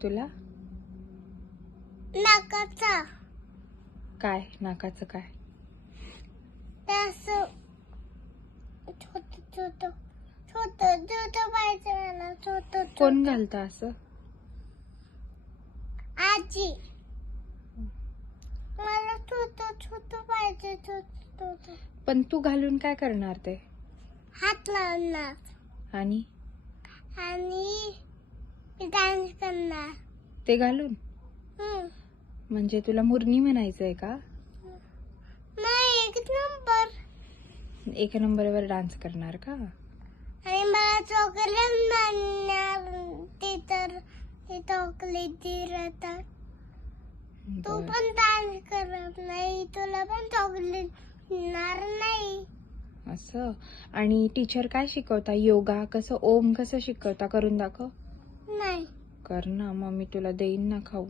तुला? नाकाचा. काय नाकाचं काय? असं छोट छोट छोट छोट पाहिजे मला. छोट कोण घालतं असं? आजी. मला छोट छोट पाहिजे. छोट छोट. पण तू घालून काय करणार ते? हात लावणार आणि आणि डान्स करणार. ते घालून म्हणजे तुला मुरणी म्हणायचंय का? नाही, एक नंबर. एका नंबरवर डान्स करणार का? आणि मला चॉकलेट मिळणार. ते तर ते चॉकलेट दिलं. तू बरं. पण डान्स करत नाही, तुला पण चॉकलेट मिळणार नाही. असं. आणि टीचर काय शिकवता? योगा कसं, ओम कसं शिकवता? करून दाखव. नाही. कर ना, मग मी तुला देईन ना खाऊ.